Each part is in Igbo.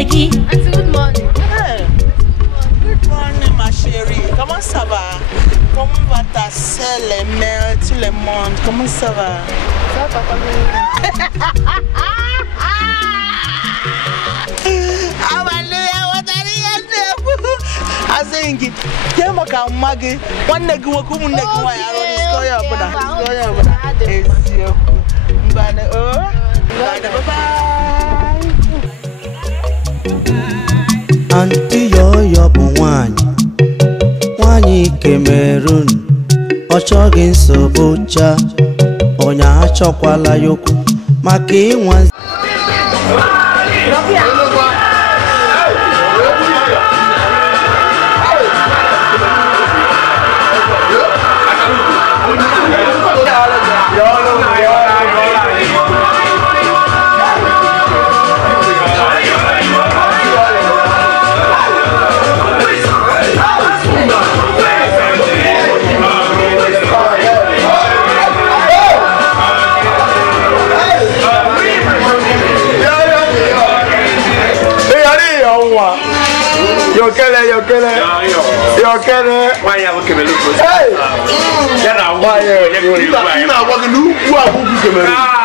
Negi. Good morning. Hey. Good morning, ma chérie. Comment ça va? Comment va ta sœur, les mères, tout le monde? Comment ça va? Ça va pas bien. I think it came a maggie. One leg will come on the way. I Aunty Yooyo bụ nwanyị Cameroon, ọ chọghị nsogbu cha, onye achọkwala ya okwu maka ịnwa. Yo, why you have a camera? Hey! Why you not walking new? Who are you?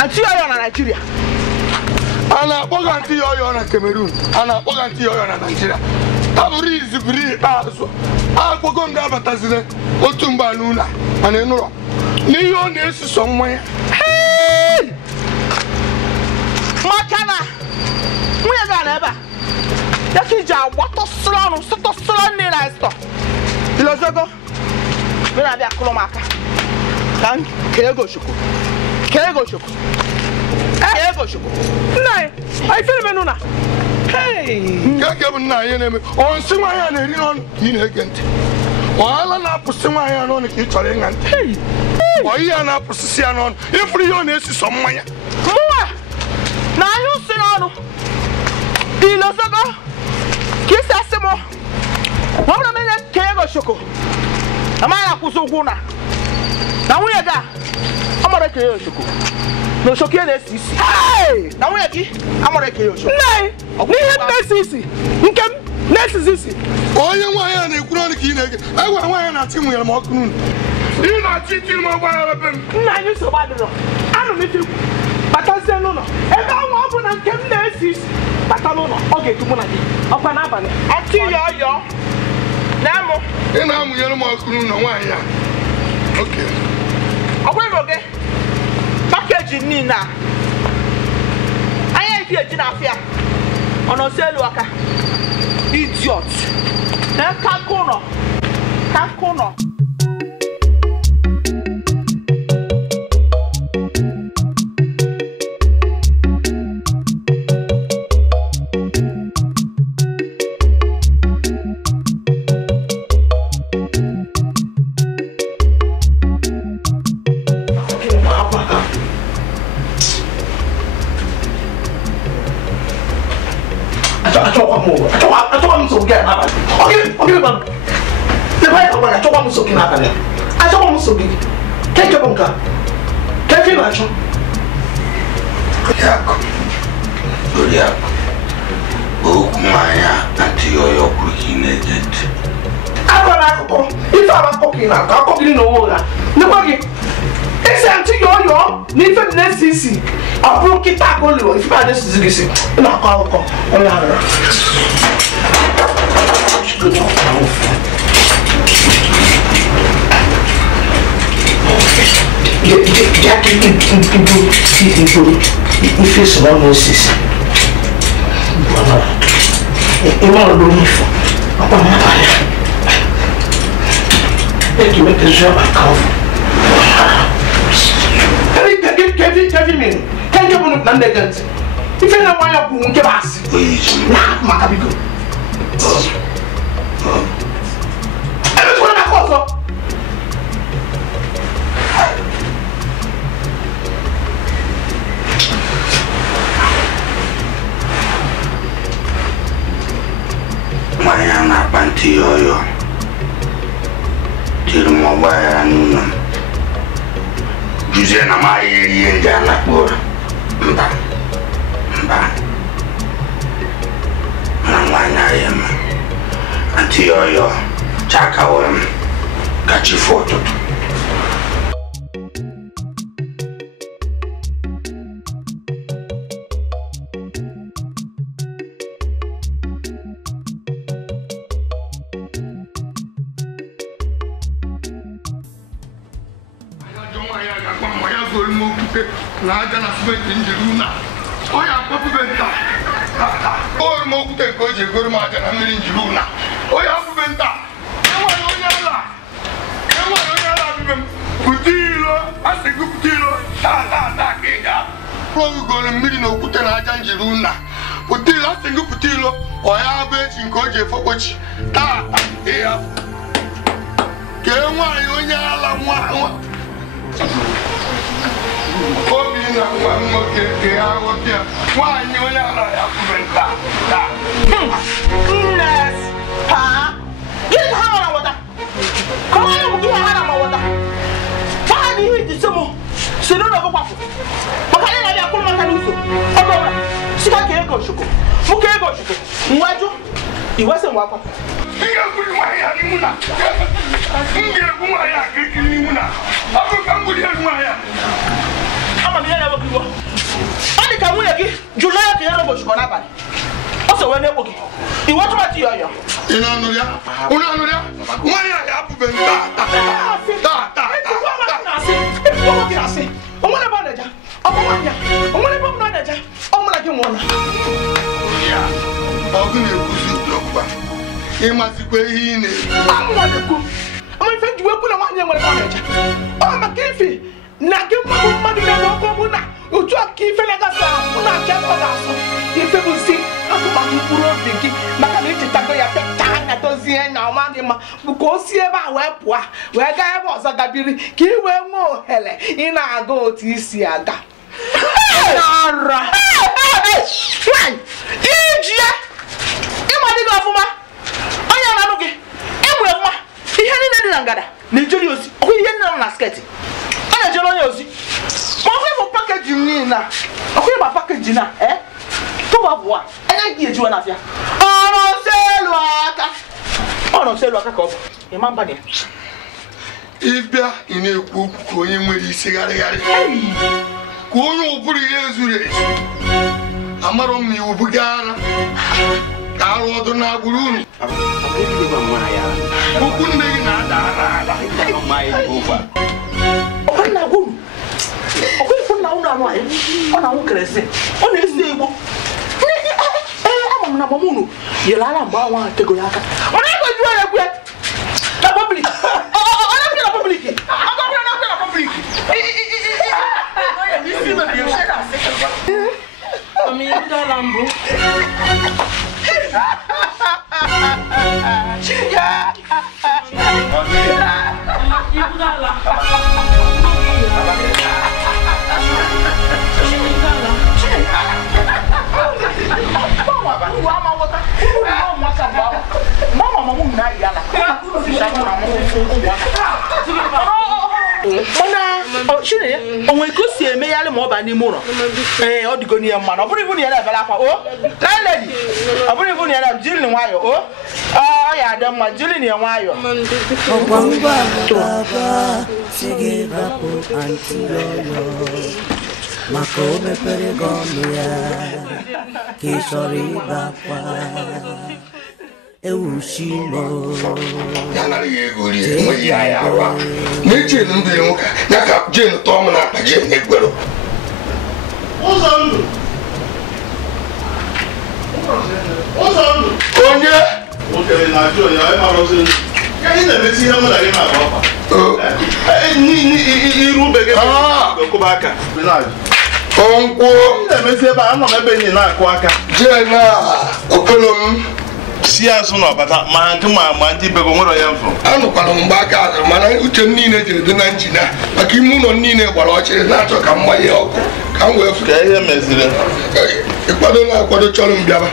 Aunty Yooyo na Nigeria. Ana boga Aunty Yooyo na Cameroon. Ana boga Aunty Yooyo na Nigeria. Taburi zibiri aso. Akpogo nga batazile otumba nuna. Ana enuro. Ni yo na esi so nwa. Hey! Makana. Muya ga na eba. Yakija wato slonu, soto slonu ni na sto. Ilozogo. Mira bia kulo maka. Kan kego shuku. Kego shuku. Kego shuku. Nai, I feel menuna. Hey. Kego na yene me. On sinwa ya na ri on yin agent. Wala na pusinwa ya no ni ki chore ngante. Hey. Oyi ya na pusisi ya no. Ifri yo na esi so mmanya. Muwa. Na yu sinonu. Ilozogo. Kisa simo. Wabra mene kego shuku. Amaya kusuguna. Na wuya ga amara kego shuku. No shoki na-esi isi. Hey! Na nwunye gị amụrụ ka ya osho. Nne! N'ihe na-esi isi. Nke m na-esi isi. Onye nwaanyị a na-ekwuru ọnụ ka ị na-ege. Egwa nwaanyị na-achị nwunye m ọkụ n'ụlọ. Ị na-achị iti m ọgba ya ebe m. Nna anyị nsogbu adịrọ. Anụ m ife batazie n'ụlọ. Ebe ahụ ọ bụ na nke m na-esi isi. Bata n'ụlọ, ọ ga-etu mụ na gị. Ọkwa n'abalị. Aunty Yooyo. Na-amụ. Ị na-amụnyere m ọkụ n'ụlọ nwaanyị a. Okay. Ọkwa ego gị. Package niile a. Anya eji na-afịa. Ọ nọ si elu aka. Idiot. Na kakuno. Kakuno. Aunty Yooyo President. If I'm a cooking, I'm cooking no more. Nobody. It's Aunty Yooyo. Neither less easy. I broke it up only if I just is it. No, I'll come. If it's one Moses, you want to do me for you make a job I come. Can't you put on the guns? If you don't want to give us, nah, Macabigo. Everyone, I call. Mariana Aunty Yooyo. Till mobile and Juliana my area and Nakbor. Mba. I am Aunty Yooyo. Chaka got you photo. Naga na spend in Jiruna. Oya papu benta. Or mo kute ko je gor ma na mirin Jiruna. Oya papu benta. Ewa yala bibem. Kutilo, ase kutilo. Ta kinga. Pro go le mirin no kute na aja Jiruna. Kutilo ase kutilo. Oya be chinko je fokochi. Ta ya. Ke nwa yo nyala nwa. Obi na nwa ke awotia nwaanyị onye ala ya kwubenta Nnes ha gịnị ha nọ na wọta ka onye bụ gị ha na wọta ha na ihe dị semo si n'ụlọ gbapụ maka anyị na-abịa kwụrụ maka n'ụzọ ọgọ ọbụla sika ka ego chukwu mụ ka ego chukwu nwajụ iwesị mgbe akwa ị ga-ekwuri nwaanyị a n'imu na m ga-egbu nwaanyị a ka ekiri n'imu na ọ bụ ka m gburi egwu nwaanyị a ama m ihe na-ewepụ iwe ọ dị ka nwunye gị jụrụ ya ka ya n'ụbọchị kọ n'abalị ọ so wee na-ekpo gị iwe tụmatụ Yooyo ị na-anụ ya nwaanyị a ya apụbe ọgụ na-ekwuzi ụdị ọkpụkpa ịmazikwa ihe ị na-ekwu na gị mmadụ na ọkụ bụ na otu a ka ife na-agasị ahụ na aka ọ ga-asụ ife bụzi atụmatụ mkpụrụ obi gị maka na ichetago ya pịta anya dozie na ọma gị mma bụ ka o si ebe a wee pụọ wee gaa ebe ọzọ gabiri ka ị wee nwee ohere ị na-aga otu isi aga nara ijie ịmadị gị ọfụma onye na-anụ gị enwere ọfụma ihe niile dị na ngada na ijeri ozi ọkụ ihe nna m na sketi. Onye ozi ma ọ bụ package m no say lo aka ko e ma mba ne ibia ine ekwu ko onye nwere isi gari ko onye oburu ihe zure amaro mi ubugara ka ro do na gburu unu okwu nne gị na-ada mai over na guru okwu ifu na unu anu ayi ọ na unu krese ọ na-esi egbo na mamunu yelala mba wa tego yaka ona ko juwa ya gwe na public ona ko na public akobra na public ni si ma bi sheda ami da lambo ya ibudala Mana shine onwe ko si eme yale mo ba ni mu no odigo ni e ma no buru ibu ni e na bela kwa o lady aburu ibu ni e na jili ni nwayo o ya da ma jili ni e nwayo Ogwangwa baba sige rapo Aunty Yooyo Mako mepere gomu ya Kishori bakwa Ewushimo yana yeguri mo ya ya wa meje ndu yonka naka jenu to mo na pa je negbero ozandu onye okere na jo ya e ma rozen ka ina beti ha mo na ri ma papa ni iru bege ko ba aka na onko ina beti ba anọ mebe ni na akụ aka jena okolom si azu no bata ma ndu ma ndi bego nwere ya mfo anụkwara mgba aka azụ mana uche m niile jere dị na njina maka ime ụlọ niile gbara ọchịrị na-achọ ka mmanye ọkụ ka m wee fụ ka ihe mezire ịkwado na-akwado chọrọ m bịaba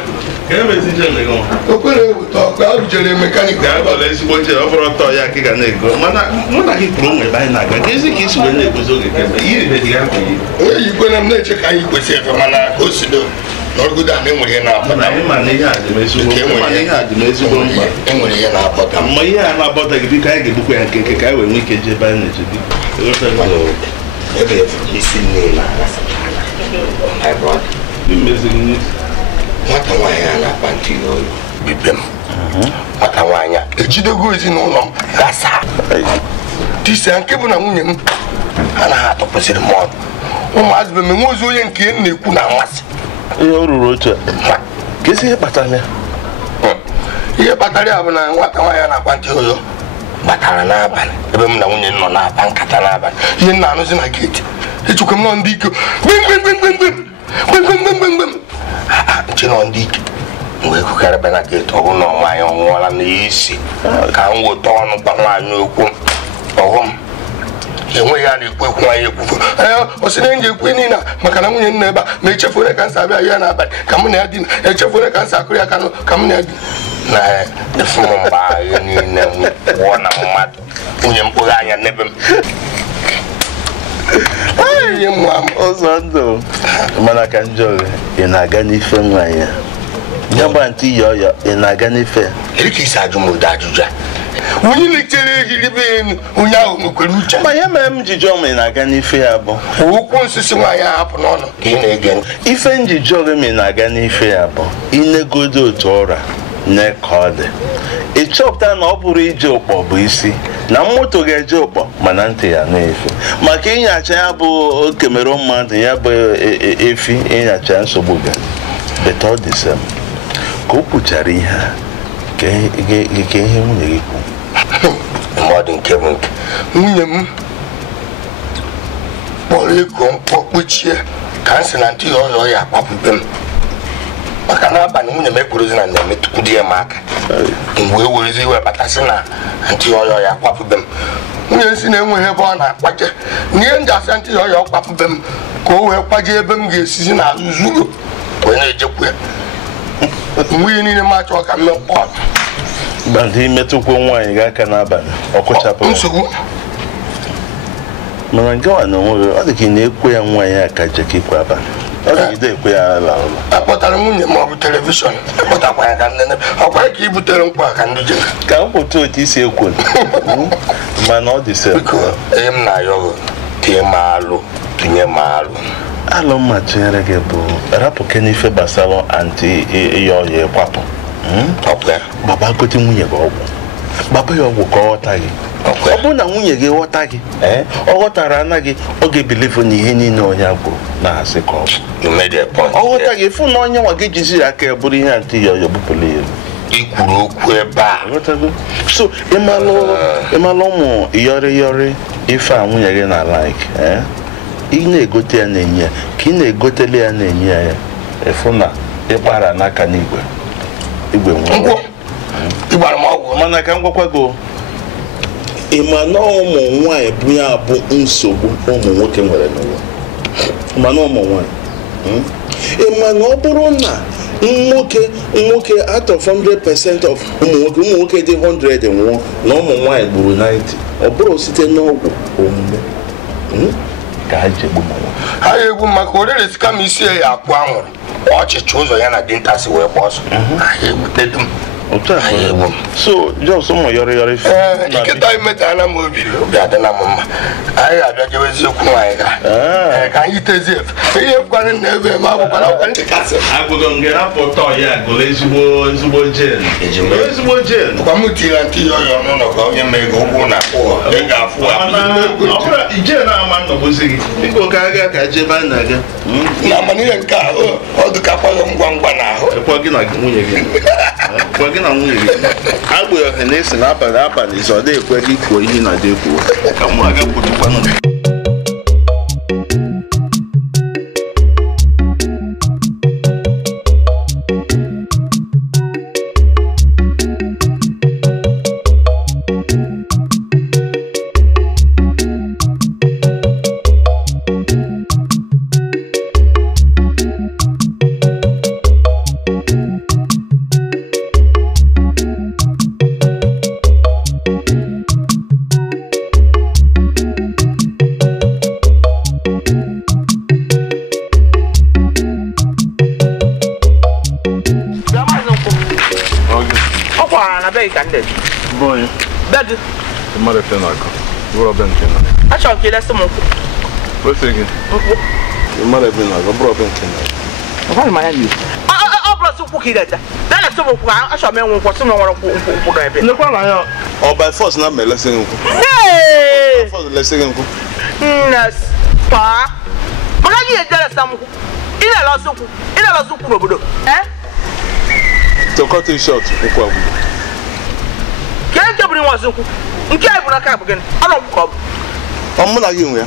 ka emezije nego okwere eweta ọkụ a rụjere mekanik ga abala ezigbo nche ọ fọrọ tọ ya ka ị ga na-ego mana mụ na gị kwuru nwe ebe anyị na-aga ka ezi ka isi wee na-egozi oge kemgbe ihe ibe dị ya ka yi onye yikwere m na-eche ka anyị kwesịrị efe mana ka o sido n'ọrụgodo a na-enwere ihe na-apụta mana anyị ma na ihe a dị m ezigbo mkpa enwere ihe na-apụta mma ihe a na-abọta gị biko anyị ga-egbukwa ya nke ka anyị wee nwee ike jee ebe anyị na-eje gị ebe isi nne imeziri n'isi nwata nwaanyị a na-akpa Aunty Yooyo bibe m nwata nwaanyị a ejidego ezinụlọ m gasa tisa nke bụ na nwunye m anaghị atụpụsịrị m ọnụ ụmụazị be m enwe ozi onye nke m na-ekwu na mmasị ihe o ruru otu a kesi ihe kpatara ya ihe kpatara ya bụ na nwata nwaanyị a na-akpa Aunty Yooyo batara n'abalị ebe m na nwunye m nọ na-akpa nkata n'abalị ihe m na-anụzi na geeti echukwa m nọ ndị ike gbemgbemgbemgbemgbemgbemgbemgbem nche nọ ndị ike wee kwukarịba na geeti ọ bụrụ na nwaanyị ọ nwụọla n'isi ka m weta ọnụ gwa nwaanyị okwu ọghọm enweghị a na-ekwu ekwu nwaanyị ekwufu osiri m ga-ekwu niile maka na nwunye nna ebe a ma echefure ka nsa abịa ya n'abalị ka m na ya dina echefure ka nsa akụrụ ya kanụ ka m na ya dina na efu m mgbe ahụ niile pụọ na mmadụ nwunye mkpụrụ anya n'ebe m ihe mwa m ụzọ ndụ mana ka njọ ị na-aga n'ife nwaanyị ya bụ Aunty Yooyo ị na-aga n'ife eri ka isi ajụ m ụdị ajụjụ a onye na-echere ehiribe elu onye ahụ nwekwere uche ma ihe mere m ji jụọ ma ị na-aga n'ife ya bụ okwu nsisi nwaanyị ahapụ n'ọnụ ka ị na-ege ntị ife njiji ọrụ ma ị na-aga n'ife ya bụ inegodo otu ọra na ka ọ dị ị chọpụtara na ọ bụrụ ije ụkpọ bụ isi na moto ga-eje ụkpọ mana ntị ya na-efe maka ịnyacha ya bụ okemere mmadụ ya bụ efi ịnyacha nsogbu ga beta ọ dị sem ka o kwuchara ihe a ka ihe nwunye gị kwu mmadụ nke bụ nke nwunye m kpọrọ ego mkpọ kpuchie ka m sị na Aunty Yooyo ya akpapụbe m maka na abalị nwunye m ekwurozi na na-emetụkwu di ya m aka mgbe e werezi iwe batasị na Aunty Yooyo ya akpapụbe m nwunye nsị na-enweghị ebe ọ na-akwaje n'ihe ndị asị Aunty Yooyo ọkpapụbe m ka o wee kwaje ebe m ga-esizi n'azụ zuru wee na-ejekwu ya mgbe ihe niile m achọ ka m mekpọ bandị imetụkwu nwaanyị gị aka n'abalị ọkụchapụ nsogbu mana nke nwa na onwe ọ dị ka ị na-ekwe ya nwaanyị aka jekikwa abalị ọ dịgide ekwe ya ala ụlọ akpọtara nwunye m ọ bụ telivishọn akpọtakwa ya ka nnene ọkwa ọkwa ka ibutere mkpa ka ndị jere ka m pụta otu isi ekwo mana ọ dị sị ihe m na-ayọ tie m alụ tinye m alụ alụ mma tinyere gị bụ rapụ n'ife gbasara Aunty ịyọ ọya ịkwapụ baba gote nwunye gị ọgwụ gbaba ya ọgwụ ka ọ ghọta gị ọ bụrụ na nwunye gị ghọta gị ọ ghọtara anaghị ọ ga-ebilivu na ihe niile onye kwuru na-asị ka ọ ghọta gị fụ na onye nwa gị jizi aka ya bụrụ ihe Aunty ịyọ bupụrụ ya ikwuru okwu ebe a so ịmalụ ụmụ yọrị ife a nwunye gị na like ị na-egote ya na-enye ya ka ị na-egotele ya na-enye ya efu na ịgbara n'aka n'igwe nwa mana ka m gwakwa gị ịma na ụmụ nwaanyị bụ ya bụ nsogbu ụmụ nwoke nwere n'ụwa mana ụmụ nwaanyị ịma na ọ bụrụ na nwoke out of 100% of ụmụ nwoke dị 100 nwụọ na ụmụ nwaanyị gburu 90 ọ bụrụ site n'ọgwụ omume ka ha ji egbu ha egbu maka orire sika ma isi ya akpụ anwụrụ ọchịchị ụzọ ya na dinta si wee kpọsọ ha egbutedu m so just ụmụ yọrị nkịta imetara m obi adịla m mma anyị ga-abịa jewe eziokwu nwaanyị ka anyị tezie ihe kwara na ebe ma abụkwara ọkwa ndị kasị agụgụ nge hapụ tọ ya gụrụ ezigbo jen kwa m tiri Aunty Yooyo n'ụlọ ka onye ma ego ụkwụ na afụ ị ga-afụ jen ama nnọbụzi gị biko ka aga ka jebe a na-aga na amanihe nke ahụ ọ dịkakwaghị ngwa n'ahụ ekwa gị na nwunye gị agbụ ya ọha na-esi n'abalị izu ọ dị ekwe gị kwuo ihe na dị ekwuo ka mụ aga kwutukwanụ Boy, that is the mother of Robin. I shall kill us some more. What's again? The mother of Robin. What am I? I brought some cookie that. That is some of I shall make one for someone who put a look or by force not my lesson. Hey, for the lesson. Yes, Pa. But I get there some in a lost soup. Eh? To cut it short. Can't you bring one soup? You can't bring a cup again. I don't come. I'm not you.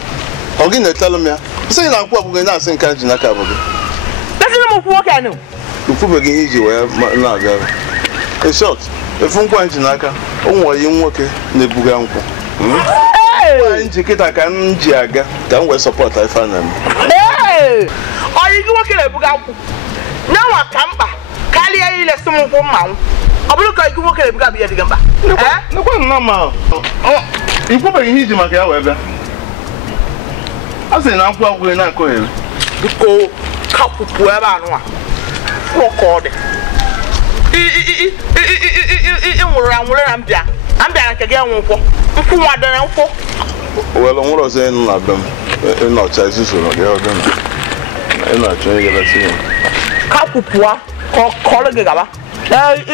I'm going to tell me. Say, I'm going to sing Kanji Nakabu. That's the more I know. You put again easy where now. In short, if I'm going to Naka, oh, you work in the Buganko. Chiquita can Jaga, then we support I find them. Hey! Are you working at Buganko? Now I come back. Kali ile sumu kwa mau. Abuluka ikumo kele buka biya digamba. No kwa normal. Oh, ikumo hiji maka webe. Ase na kwa kwa na ko hele. Biko kapupu ebe anu a. Record. Nwura na mbia. Ambia na kege nwuko. Nku wada na nko. Well, nwura se na bem. Na cha isusu no ge odem. Na cha ge la si. Kapupu a kọlọ gị gaba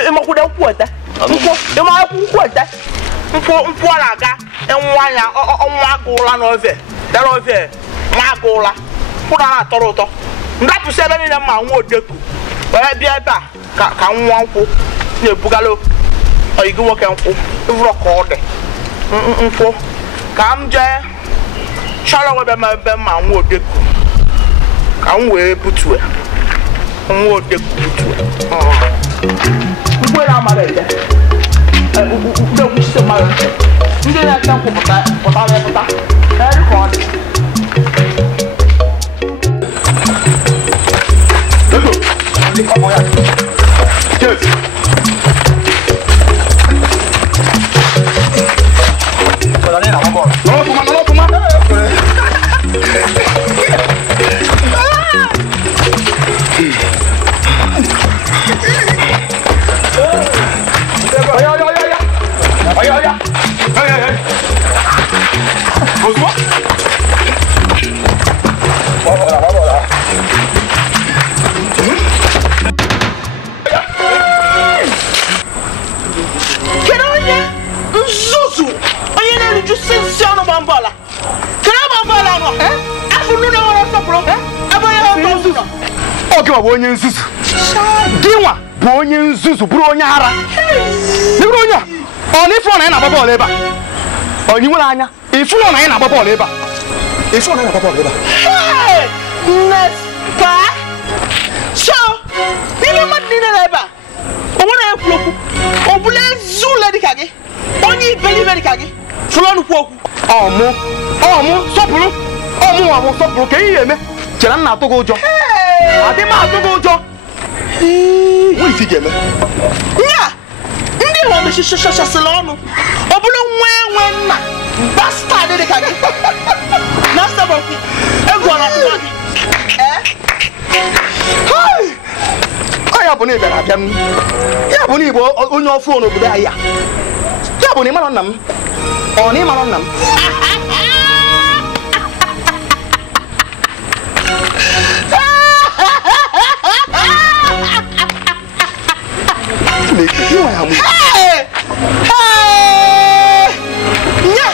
ịmakwude nkwuete nkwuete mkpu ọ na-aga nwa anya ọnwa agụla n'ofe dara ofe nwa agụla mkpụrụ na-atọrọ ụtọ ndapụsị ebe niile mma nwa odeku wee bịa ebe a ka nwa nkwụ na-ebugala oyigo nwoke nkwụ ịvụrụ ka ọ dị nkwụ ka m jee chọrọ webe ma ebe mma nwa odeku ka m wee butue nwa odeku mgbe na-amara ede udekwuchite mmadụ ndị na-ete nkwụ pụtara epụta eri ka ọ dị ju sensi ono bambola. Kera bambola no. Afu nu na wona sopro. Abaya to no. Oge wa onye nzuzu. Dinwa bụ onye nzuzu bụrụ onye ara. Ni bụrụ onye. Oni flo na na ball eba. Oni nwere anya. Iflo na na ball eba. Iflo na na ball eba. Hey! Nespa. So, ile madina eba. Owona efloku. Obule zule dikage. Onye beli kage. Flo nu kwoku. Omu sopuru. Omu sopuru ke iyeme. Chera na to go ujo. Ade ma to go ujo. Wo ifigeme. Nya. Ndi wo me shishasha salonu. Obule nwe na. Bastard dikage. Na saboku. Ego na tuwagi. Ya bụ na ịbịara abịa m. Ya bụ na Igbo onye ọfụ n'obodo ahịa. Ya bụ na ịmara nna m. Ọ na ịmara nna m. Nya!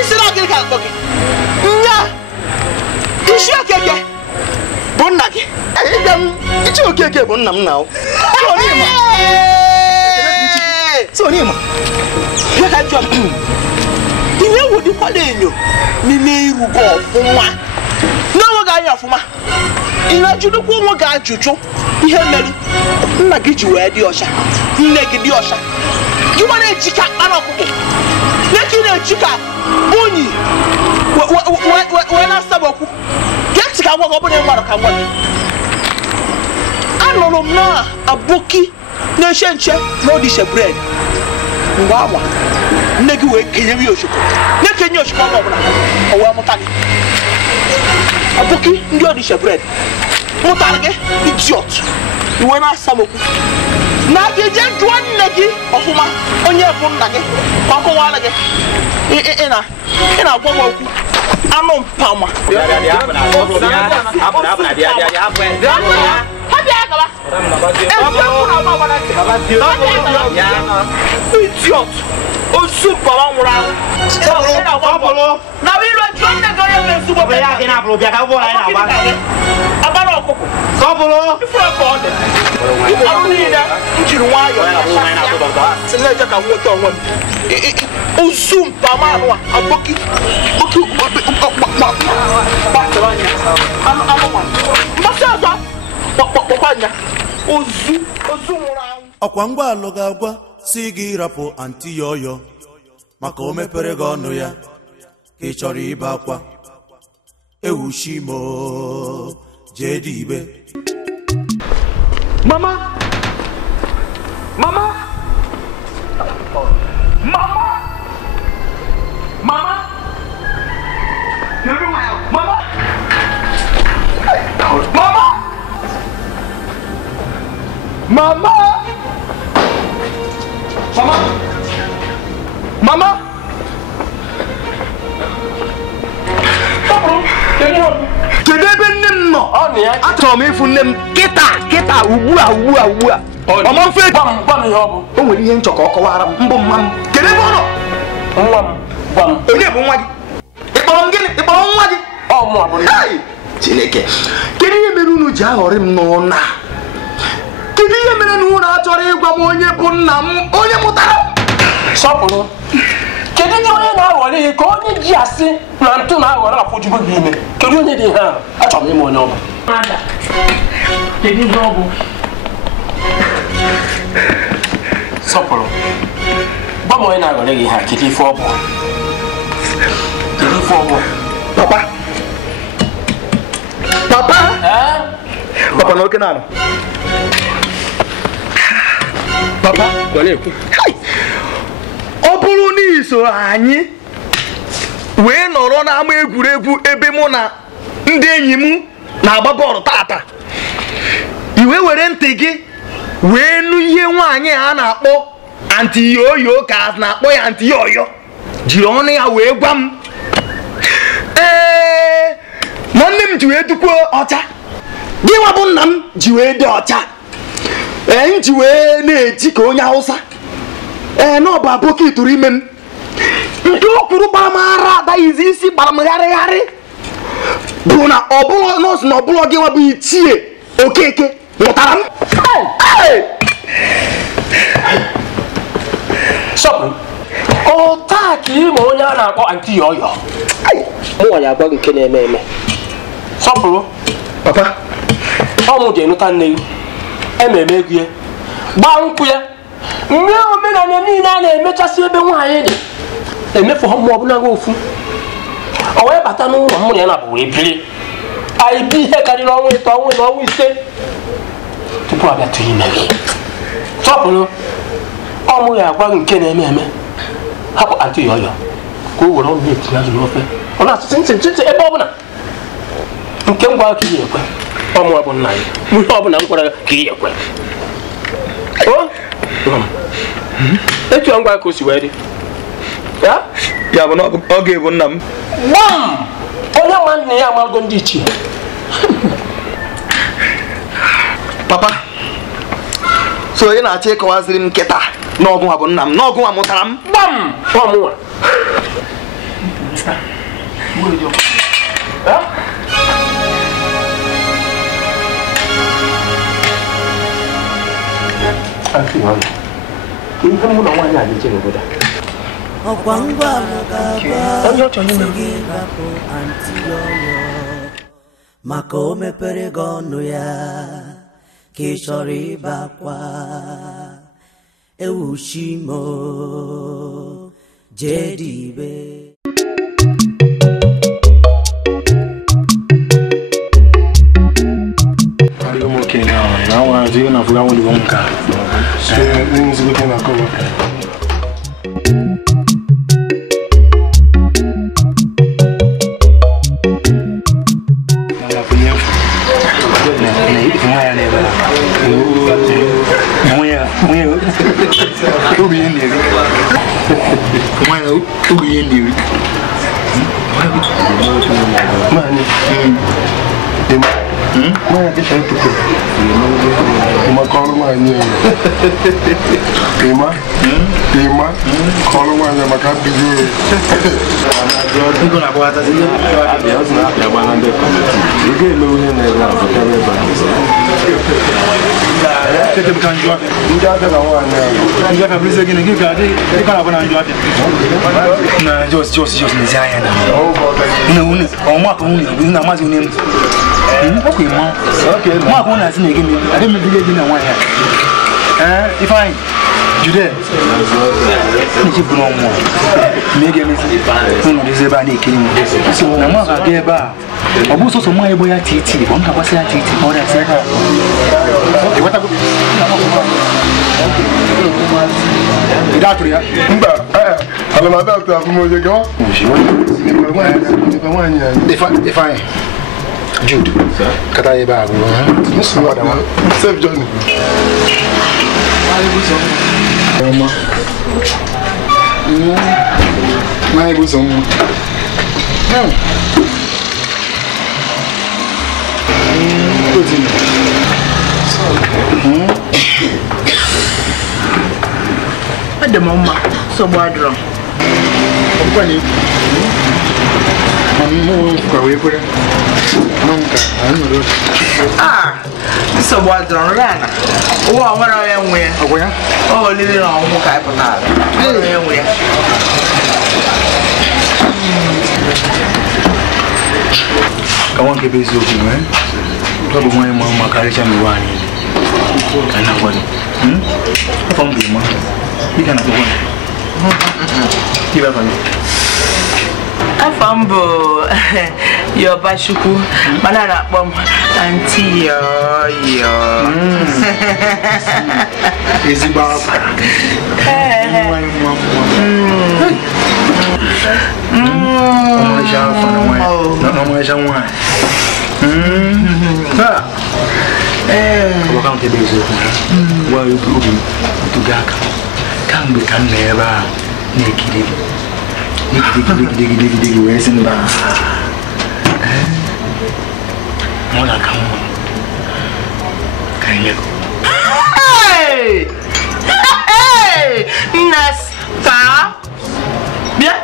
Isi na gịnị ka akpọ gị? Nya! Isi okeke bụ nna gị. Ichi okeke bụ nna m na. Sonima. Ya ka jọ. Iwe wo di kwala enyo ni na irugo ọfụma. Na wo ga anya ọfụma. Ina judukwu nwo ga ajụjụ ihe mere nna gị ji wee dị ọcha. Nne gị dị ọcha. Gị ma na-ejika anụ ọkụkọ. Neki na-ejika bunyi. We na-asabokwu. Geti ka ngwa gị ọ bụrụ ịgwarụ ka ngwa gị. Anụrụ m na aboki na-eche nche na odishe bread. Ngwa agwa nne gị wee kenye ya oshoko. Na-ekenye oshoko ọnụ ọbụla o wee mụta gị. Aboki ndị odishe bread mụtara gị idiot. Iwe na-asabokwu. Na gị je jụọ nne gị ọfụma onye bụ nna gị ka ọ kọwara gị. Ị na-agwa m okwu anụ mpama. Idiot! Osu baba nwụrụ anwụ. Na wilo chọ nne gị onye bụ ezigbo be ya gị na-abụrụ bịa ka ụgbọ anyị na-agba. Abara ọkụkụ. Sọbụrụ. Ifuru ka ọ dị. Ọrụ niile m jiri nwayọọ. Si na-eje ka nweta onwe m. Osu mpama anụ a aboki. Gbatara anya. Anụ nwa. Mbasa ọzọ. Kpọkwa anya. Ozu nwụrụ anwụ. Ọkwa ngwa alụ ga-agwa si gị rapụ Aunty Yooyo maka o mepere gị ọnụ ya ka ị chọrọ ibe akwa ewushimo jee dị ibe. Mama. Mama. Kedu ebe nne m nọ? Achọrọ m ịfụ nne m kịta ugbu a. Mama mfe gwa m ihe ọ bụ. O nwere ihe nchọ ka ọ kọwara m mbụ mma m. Kedu ebe ọ nọ? Nwa m. Gwa m. Onye bụ nwa gị? Ịkpọrọ m gịnị? Ịkpọrọ nwa gị? Ọ mụ abụrụ. Chineke. Kedu ihe mere unu ji aghọrị m n'ụna? Kedu ihe mere na unu achọrọ ịgwa m onye bụ nna m, onye mụtara m? Sọpụrụ. Kedu ihe onye na-aghọrị gị ka onye ji asị na ntụ na-aghọrọ afọjugo gị ime? Kedu onye dị ha? Achọrọ m ime onye ọ bụ. Kedu ihe ọ bụ? Sọpụrụ. Gwa m onye na-aghọrị gị ha, kedu ife ọ bụ? Kedu ife ọ bụ? Papa. Papa na oke na-anọ. Papa. Ọ bụrụ na iso anyị wee nọrọ n'ama egwuregwu ebe mụ na ndị enyi m na-agba bọọlụ tata, iwe were ntị gị wee nụ ihe nwaanyị a na-akpọ Aunty Yooyo, ka a na-akpọ ya Aunty Yooyo, jiri ọnụ ya wee gwa m nwanne m ji wee dukwa ọcha, gị nwa bụ nna m ji wee dị ọcha, m ji wee na-eji ka onye Hausa, na ọ bụ aboki tụrụ ime m. kwuru gbara m ara ada izi isi gbara m gharịgharị bụ na ọ bụrụ nọọsụ na ọ bụrụ gị nwa bụ ichie Okeke mụtara m. Sọpụ ọ taa ka ị ma onye a na-akpọ Aunty Yooyo mụnwa ya agwa nke na-eme eme. Sọpụrụ papa ọ mụ je nụta nne gị ememe ego ya gbaa nkwụ ya mme omenala niile a na-emechasị ebe nwaanyị dị emefu ha mmụọ ọbụla ofu o wee bata n'ụlọ mụ na ya na-abụ wee biri anyị bi ihe karịrị ọnwa 3 ọnwa na ọnwa 5 tupu abịa tụrụ ime gị. Sọpụrụ ọ mụ ya agwa gị nke na-eme eme hapụ Aunty Yooyo ka o were ọnụ na-etinye azụ n'ofe ọ na-asụsị ntị ebe ọbụla nke m gwara ka ị ekwe ọmụ bụ nna ya ihe ọbụla m gwara ka ị ekwe etu ngwa ka o si wee dị ya bụ na ọ ga-ebu nna m gbam onye ma nna ya amalgo ndị ichie. papa so onye na-achọ ịkọwaziri m nkịta n'ọgụ nwa bụ nna m n'ọgụ nwa mụtara m gbam ọmụnwa ihe mụ na nwaanyị a ga-eje n'obodo ọkwa ngwa onye ọ chọrọ ime gị rapụ Aunty Yooyo maka o mepere gị ọnụ ya ka ị chọrọ ịbakwa ewuchimo jedibe okay now I was even after one long car. So things we can cover. Mana kita itu tu, Ima kalau mana, Ima kalau mana makan biju. Itu nak buat apa sih? Dia harus nak apa nanti. Jadi lu ni nak apa apa. Kita bukan jual. Dia ada kawan. Dia kan beli segini kita ada. Dia kan apa nak jual? Nah, jos ni saya na. Oh, bagus. Ini, orang aku ni, nama masih ni. Okay, ma. Okay, ma ko na sin again. I don't mean to na one here. If I Jude. Ni ji buno mo. Me ge me si. No dey say ba na ekiri mo. So na ma ga ge ba. Obu so mo ebo ya titi. Ko nka kwase ya titi. Ko da say ka. E wata ko. Ida to ya. Mba, ala ma da ta mo je go. If I Jude, kata ye ba agu ha. Safe journey. Mama. Mai bu song. Ada mama so badro. Kwa ni? Mamu kwa we kwa. Nunca, anu ro. So badro rana. Wa mara ya nwe. Akwanya? Oh, lili na omu kai pata. Mara ya nwe. Kawan ke bezo ki me. Kwa bu mwa mama karisha miwani. Kana kwani. Kwa mbi ma. Ika na kwa. Kiba fani. Afambo yo bashuku mana na bom Aunty Yooyo. Ezi ba. Wakang ke bezo wa yubu tugaka kambe kaneba nekiri digi wesin ba mola kamu kayeko Nesta bien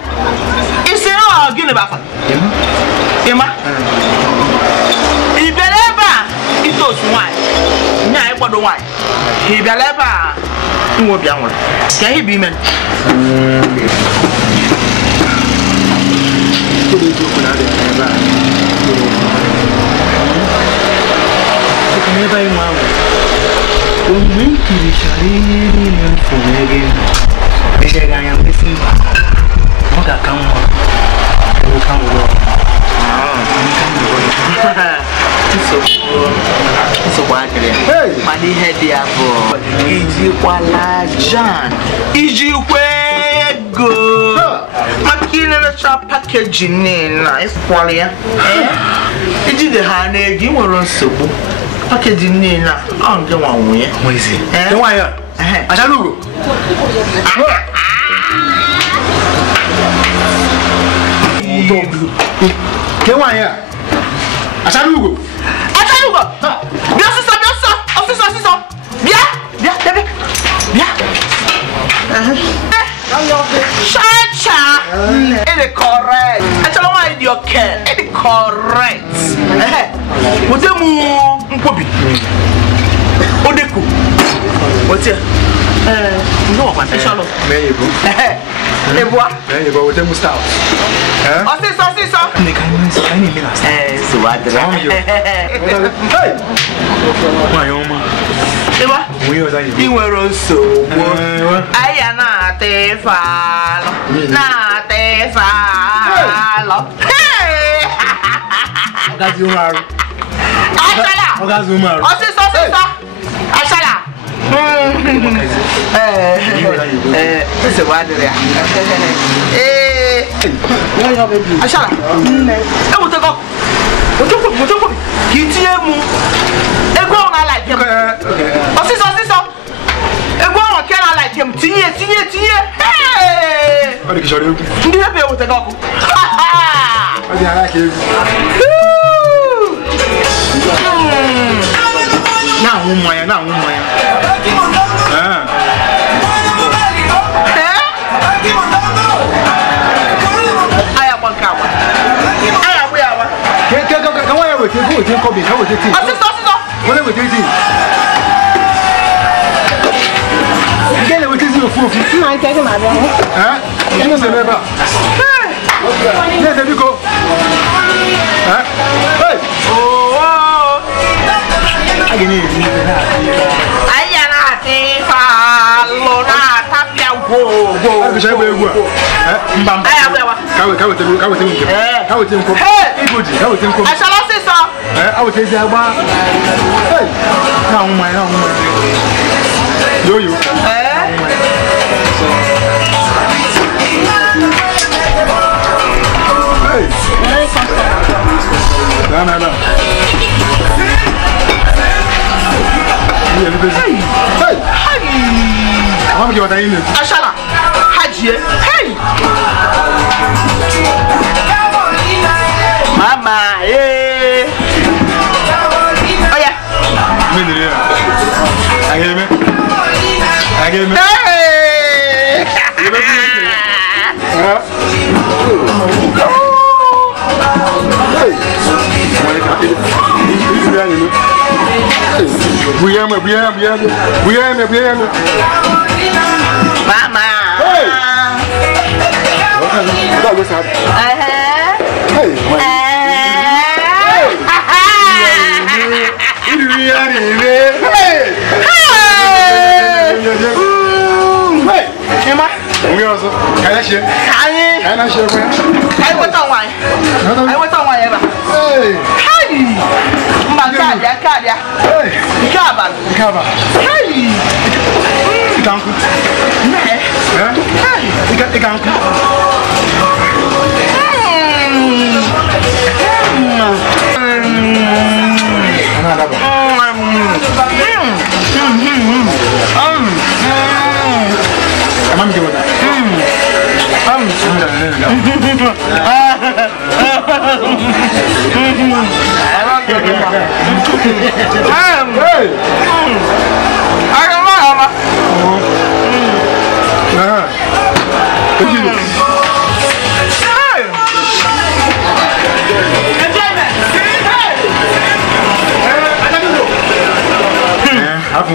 do why. He be leba. Who will be on? Can he be man? Never in one. When we be sharing for again, I am missing. What I come so what? Hey, my head there for easy John. Easy way good. Makina shop packaging nice quality. Is it the hand you were on soup? Packaging nina on the one way. What is it? The wire. I shall look. Ke wanya asalugo bia sisa officer bia cha it is correct I tell why you can it is correct wotemu mpobi odeku wotia no what I shall meyebo Eboa. Eboa, what am I start? Officer. So what? Hey. My own. Eboa. We are like you were also. I am not a fall. Not a fall. Hey. That's you are. Asala. Officer. Asala. This is what they are. Ashala. I will take up. What you Kitiemu. Ego na like him. Officer. Ego na can I like him. Tinye. Hey. What did you show you? Ndi happy with the dog. Ha. I like him. Now, Yooyo. Ashala, Haji, hey, Mama, eh, oh yeah, I get it. Mama. Hey.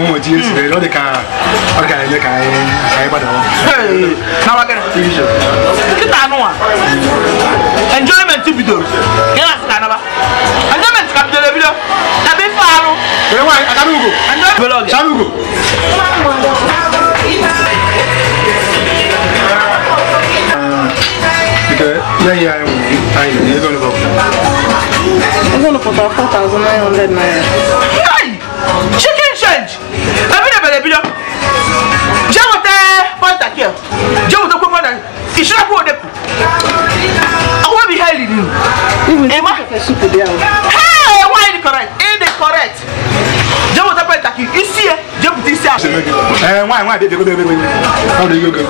mo ti esi lo de ka o ga ile ka ai pada o na wa gere kita no enjoyment video kena ska na ba enjoyment ka video na be faru e wa akanugo enjoy shanugo yeah you're going to go. I'm going to put out 4,900 naira. Hey! Chicken change! I'm going to be a video. Joe, what's that here? Joe, the woman, you should have put it. I want to be hailing you. Hey, why is it correct? Ain't it correct? Joe, the point that you see it. Joe, this is why did you go? How do you go?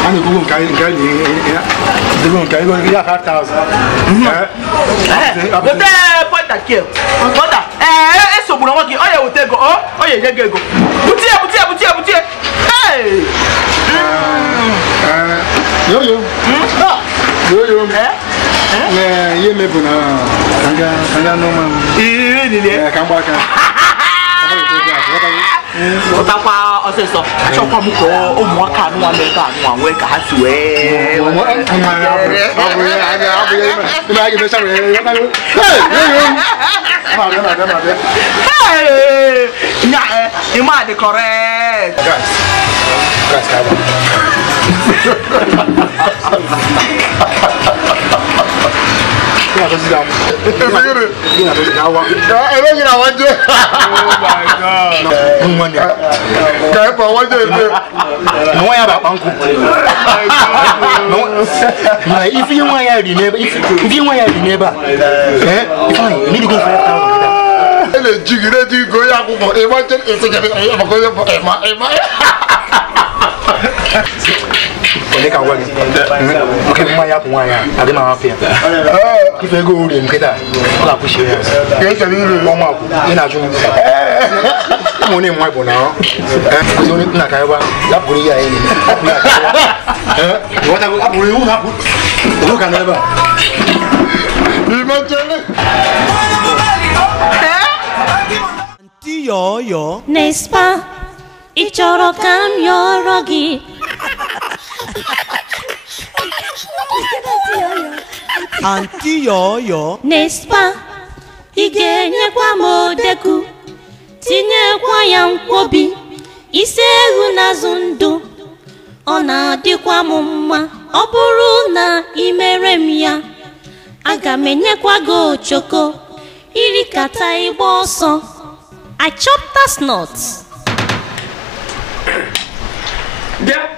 I'm going to go to 5,000. But point that kill. But so we want you. Oh, you take go. Oh, you go. Butia. Hey. Yooyo. Yooyo. Yeah, you me buna. Kanga no man. Yeah, come back. Otapa oseso achokwa muko omuaka no America no anwe ka hasiwe you might be correct if you want to neighbor, if you want to neighbor, fine, you need to go 5,000. Le jigire di go ya ko e ma ten e se ga e ma ko e ma They can work. Okay, my up one. I didn't have here. If I go in, get that. I'll push you. Yes, I mean, warm up in a room. I'm only my boy now. I don't know. That would be what I will have. Look at never. Aunty Yooyo. Nespa, ichoro kam yorogi. Aunty Yooyo. Nespa, igenyekwa modeku, tinyekwa ya nkwobi, isehu na zundu, ọ na-adịkwa m mma, ọ bụrụ na imere m ya, aga m enyekwa gị ochoko, irikata ịgba ọsọ. I chop that nuts. There.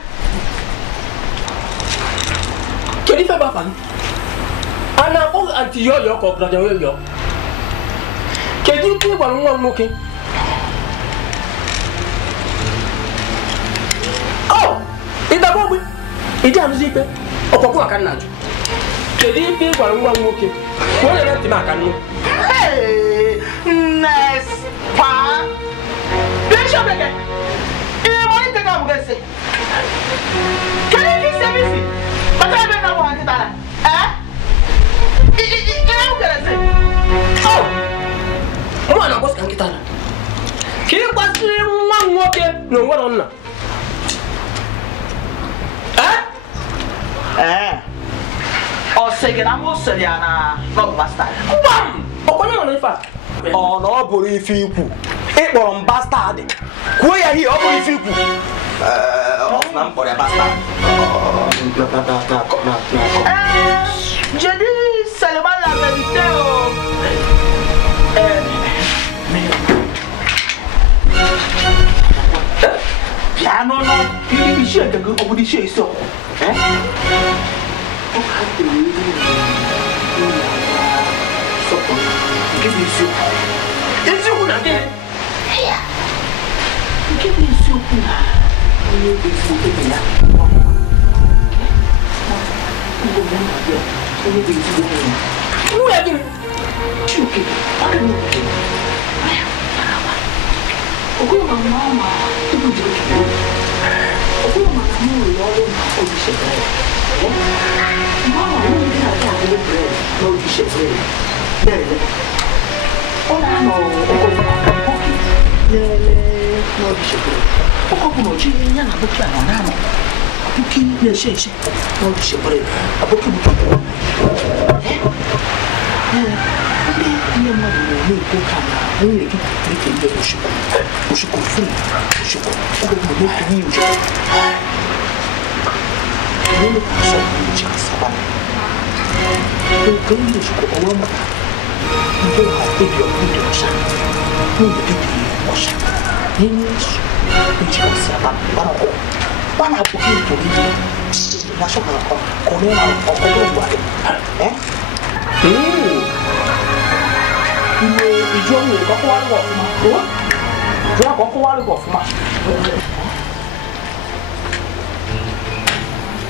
Can you find out? And now, all Aunty Yooyo or Brother Yooyo. Can you do one more looking? Oh, in the moment, it doesn't zip. Or what can I do? Can you do one more looking? What are you making? Hey, nice. Pa. Bishop again. Can you give service? But I don't know what it is. Oh, one of us can get on. Keep watching one walking, no one on. Or second, I'm also not bastard. Bam! Oh, no, but if you it was bastard. Where are you? If you I'm for a bastard. Jadi Salman la vérité. Piano no, il chien que vous dites chez ça.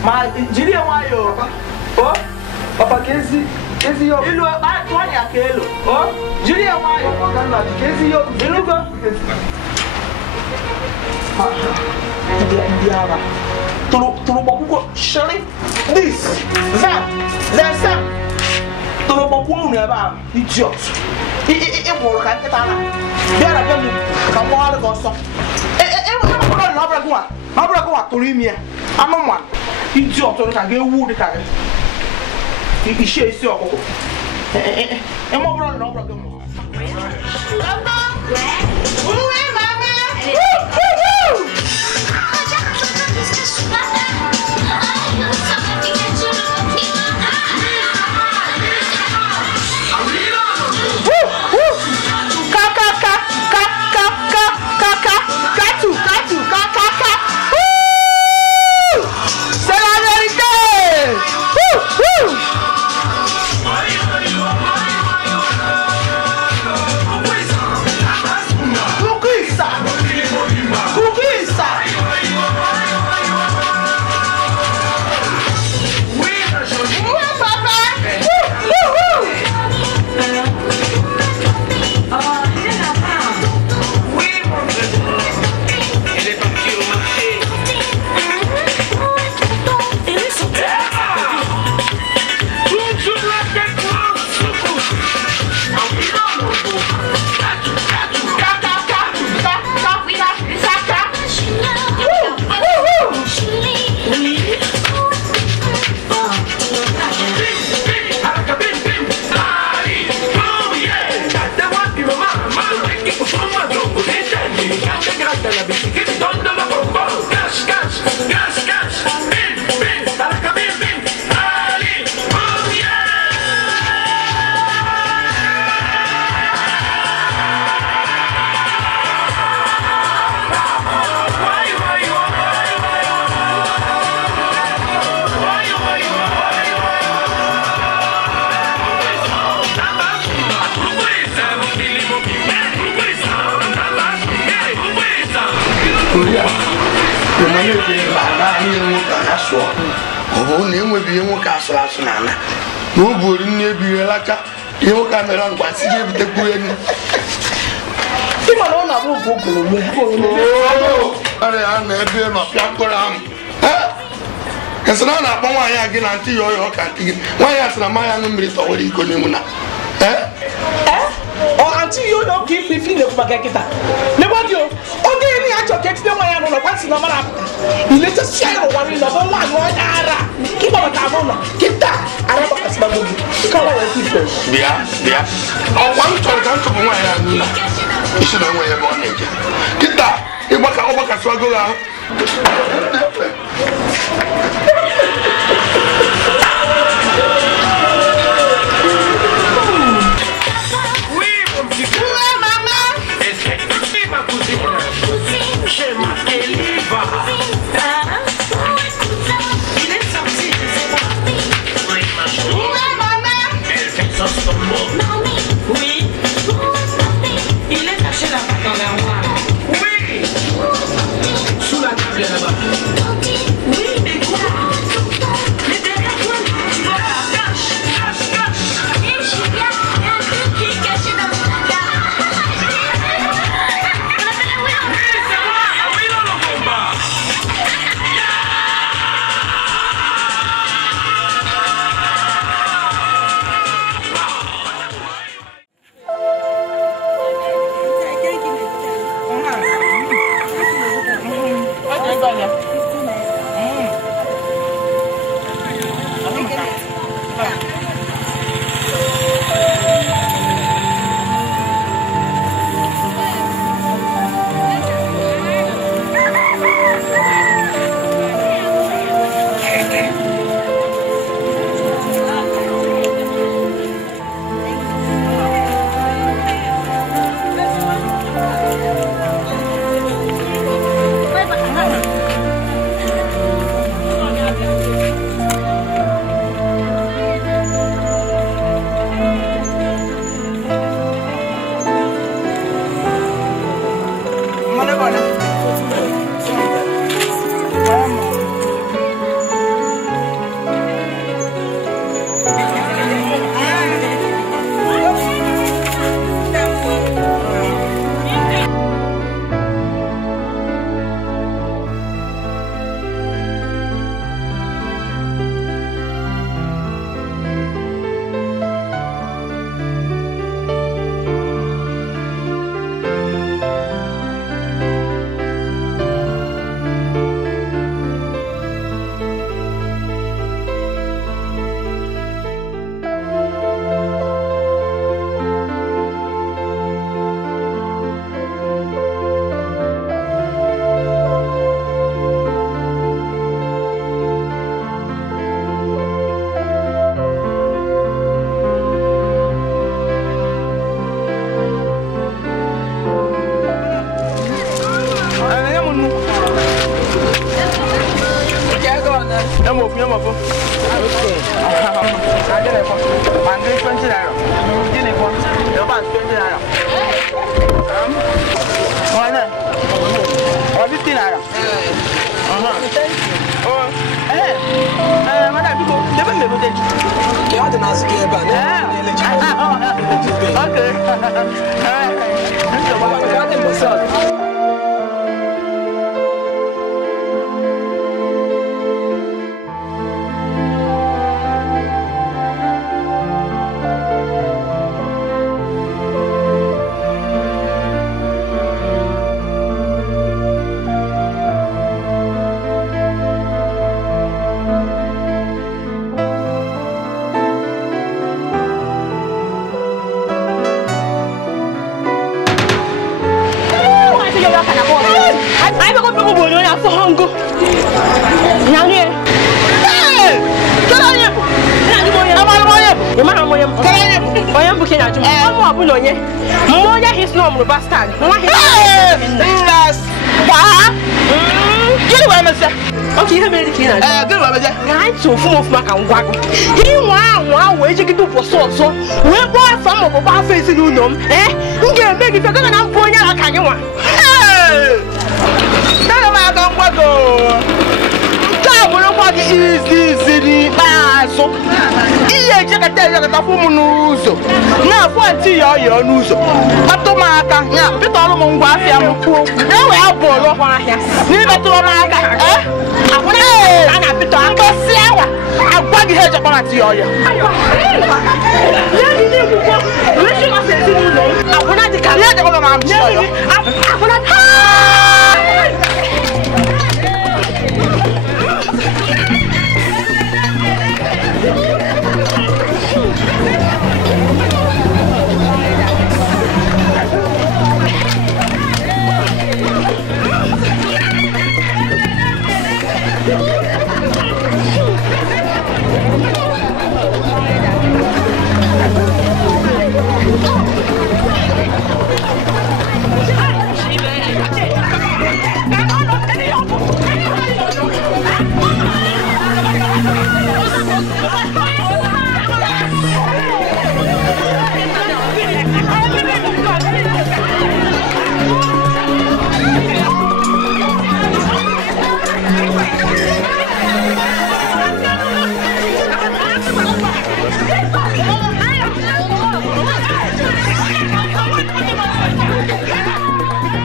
Ma jiri enwayo. Oh, papa kezi yo. Ilu ba twani akelo. Oh, jiri enwayo. Papa na kezi yo. Ilu go. Ndiaba. Tulu bokuko shari. This. That. Then some. Tulu bokuko neba. Idiot. I mo ka ketana. Biara be mu. Ka mo ala go so. Mo na bra ko a. Ma bra ko a tulu mi e. Amamwa. Idiot on ka get wood ka. If share isi okoko. Mo bro no bro go. Oh, name will be in Castle Asana. No good in near Bielaka. You come around by city with the Queen. You are not a book. I never been a Piacoram. As an honor, I again until your country. Why ask the Maya number or Econimuna? Or until you don't give me feeling of Bagakita. Never do. Okay, any actual get them I don't know what's the matter. You let us share one in a whole one. Keep on a camera. Keep that. I don't know what's my movie. Come on, people. Yeah. I want to come to my hand. You should know where you're going. Get that. You walk over a struggle out.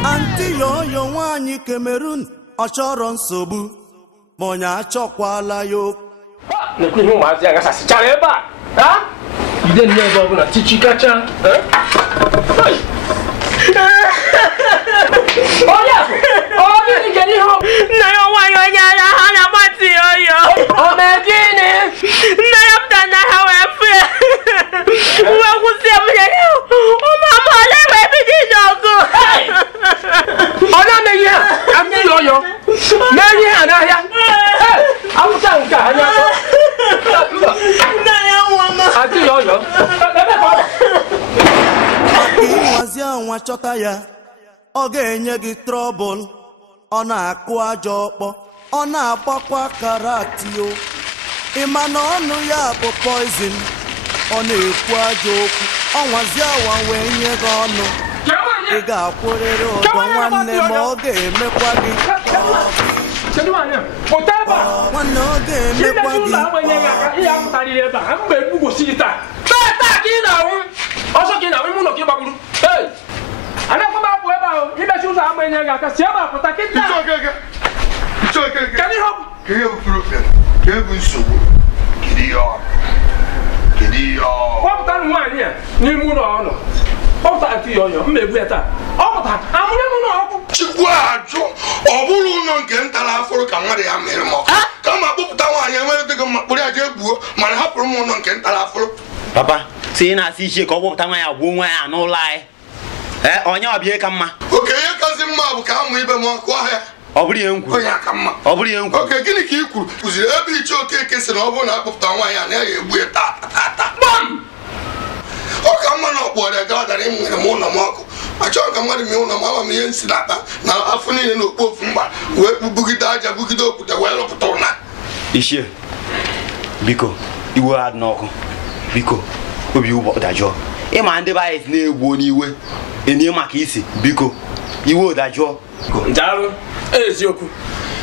Aunty Yooyo nwaanyị Cameroon ọ chọrọ nsogbu ma onye achọkwala ya okwu. Nekwe ihe ụmụazị ya gasasịchara ebe a ide nne ebe ọbụla tichi kacha onye Yooyo. Many and I am saying, Aunty Yooyo. Ịnwazia nwa chọta ya ọ ga-enye gị trọbụl ọ na-akụ aja ọkpọ ọ na-agbakwa karatio ịma na ọnụ ya bụ poizin ọ na-ekwu aja okwu ọ nwazia awa wee nye gị ọnụ ị ga-akwụrịrị ụdọ nwanne ma ọ ga-emekwa gị nwanne ọ ga-emekwa gị ọsọ gị na ụmụ ụlọ gị gbagburu anaghị m apụ ebe ahụ imechi ụzọ ama enye gị aka si ebe a pụta kịta kpọpụta nwaanyị a n'ime ụlọ ọnụ kpọpụta Aunty Yooyo mma egbu ya taa ọ pụta amụnye m ụlọ ọkụ chukwu ajụ ọ bụrụ ụlọ nke ntara afụrụ ka mmadụ ya mere m ọkụ kama kpọpụta nwaanyị enwere dịghị mma kpụrụ ya jee gbuo mana hapụrụ m ụlọ nke ntara afụrụ. Papa, si na-asị ichie ka ọ kpọpụta nwa ya gbuo nwa ya n'ụlọ anyị. Onye ọbịa ka mma. Oke ihe kasị mma bụ ka amụ ibe m ọkụ ahịa. Ọ bụrụ ihe nkwu. Onye aka mma. Ọ bụrụ ihe nkwu. Oke gịnị ka i kwuru? Kụziri ebe iche Okeke si na ọ bụrụ na akpọpụta nwa ya na ya egbu ya taa. Ọ ka mma na ọkpọrọ ya gawa dara ịmụ nwere m ụlọ m ọkụ. Achọghị ka mmadụ mee ụlọ m ama m ihe nsi na-akpa na afọ niile na okpu ofu mgba wee bugide aja bugide okwute wee lụpụta ụna. Ichie, biko, iwe ha dị n'ọkụ. Biko, obi ụgbọ dajụọ. Ịma ndị bayit na-egbu n'iwe enye maka isi biko iwe dajụọ. Daalụ eziokwu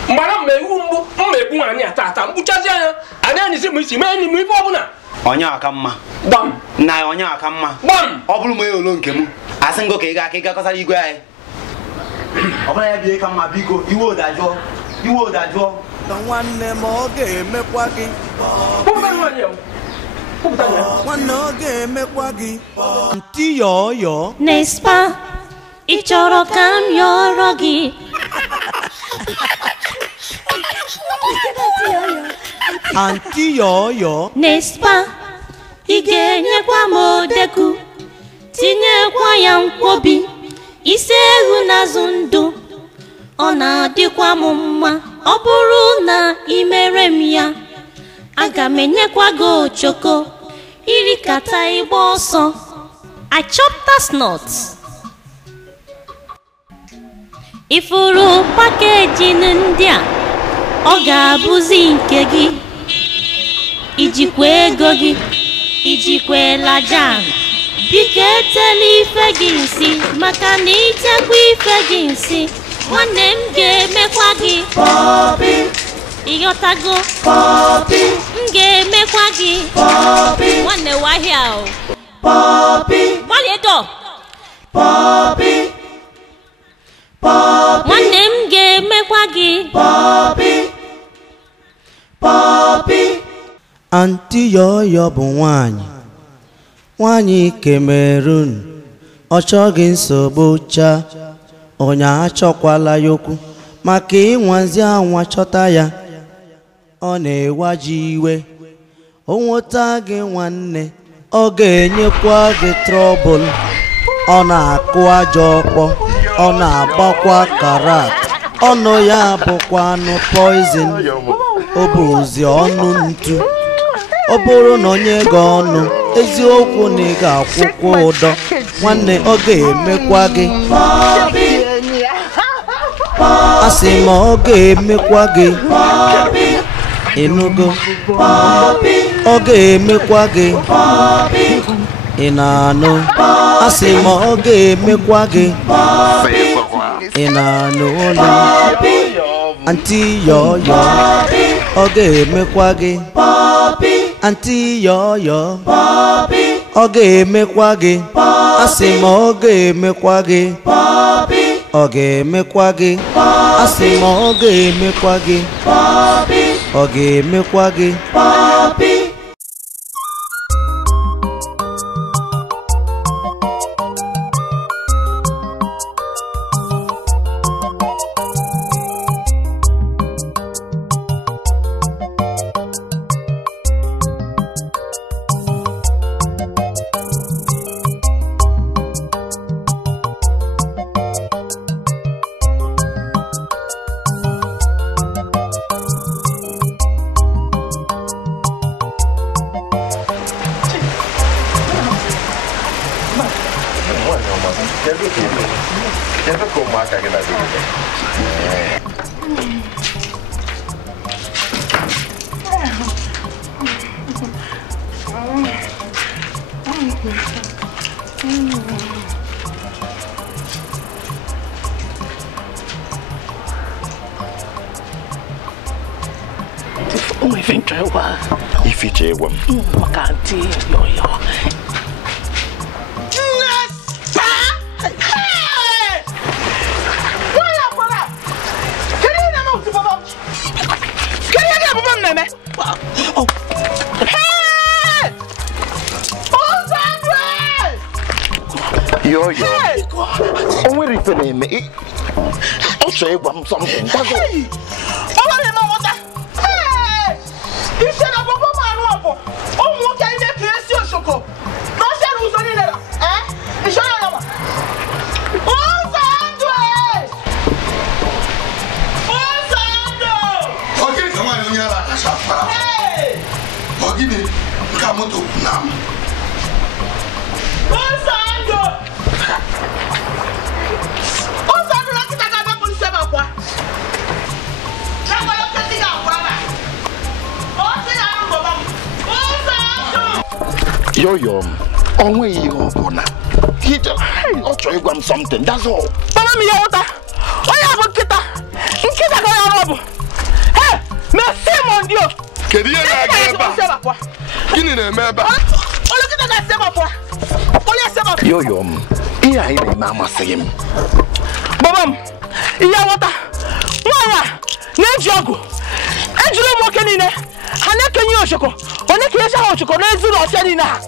mgbara mgbe iwu mgbu mma egbu nwaanyị a tata mkpuchazi anya anyị anyịzi m isi mee enyi m ife ọbụla onye aka mma gbam na ya onye aka mma gbam ọ bụrụ ma olo nke m asị ngo ka ị ga aka ịgakọsara igwe anyị ọ bụla ya bie ka mma biko iwe dajụọ nwanne ma ọ ga-emekwa gị nwanne ọ ga-emekwa gị Aunty Yooyo Nespa ị chọrọ ka m yọrọ gị Aunty Yooyo Nespa ị ga-enyekwa m odeku tinyekwa ya nkwobi isi ewu n'azụ ndụ ọ na-adịkwa m mma ọ bụrụ na ị mere m ya aga m enyekwa gị ochoko irikata ịgba ọsọ I chop that snot ifuru pakeji ndị a ọ ga-abụzi nke gị ijikwa ego gị ijikwela jam biko etela ife gị nsị maka na itekwa ife gị nsị nwanne m ga-emekwa gị ịghọtago m ga-emekwa gị nwanne wahịa o gbalịa edo nwanne m ga-emekwa gị Aunty Yooyo bụ nwanyị Cameroon ọ chọghị nsogbu cha onye achọkwala ya okwu maka ịnwazi anwa chọta ya ọ na-ewaji iwe o nweta gị nwanne ọ ga-enyekwa gị trọbụl ọ na-akụ aja ọkpọ ọ na-agbakwa karat ọnụ ya bụkwa anụ poizin ọ bụzi ọnụ ntu ọ bụrụ na onye gị ọnụ eziokwu na ị ga-akwụkwọ ụdọ nwanne ọ ga-emekwa gị asị ma ọ ga-emekwa gị ịnụgo ọ ga-emekwa gị ị na-anụ asị ma ọ ga-emekwa gị ị na-anụ ụlọ Aunty Yooyo ọ ga-emekwa gị Aunty Yooyo ọ ga-emekwa gị asị ma ọ ga-emekwa gị ọ ga-emekwa gị asị ma ọ ga-emekwa gị ọ ga-emekwa gị If it's a woman, Aunty Yooyo. Yooyo, where is the name? I'll say something. Yooyo, only you gonna. He just, I'll try to something. That's all. Mama, me water. Oh yeah, but kita go robo. Hey, me Simon dio. Kedi na ageba. Gini na meba. Olo kita na sema po. Oya sema. Yooyo, iya ina mama sayim. Babam, iya water. Mama, na jogo. Ejuro mo kenine. Hana kenyi oshoko. One kiesha oshoko na ezuru oseni na.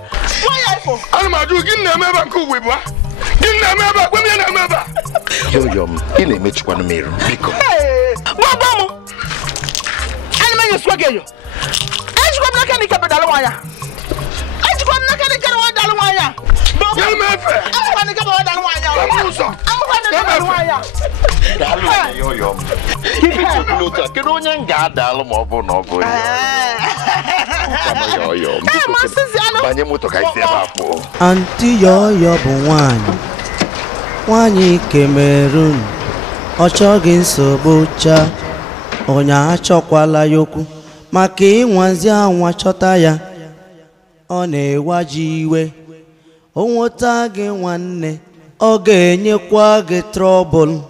Almaju gini na meba nkuwebwa. Gini na meba, kwemi na meba. Yooyo, ina mechukwa na meru. Biko. Babamu. Ani menye swage yo. Ejiko mnaka ni kabedalo wanya. Ejiko mnaka ni kabedalo wanya. Gini mefe. Ejiko ni kabedalo wanya. Amusa. Dalu Yooyo. Kipi chukulota. Kedo onye nga dalu mobo nobo. Kama Yooyo. Banye moto ka isi ebe akpọ. Aunty Yooyo bụ nwanyị Cameroon. Ọ chọghị nsogbu cha. Onye achọkwala ya okwu maka ịnwazi anwa chọta ya. Ọ na-ewaji iwe. O nweta gị nwanne, ọ ga-enyekwa gị trouble.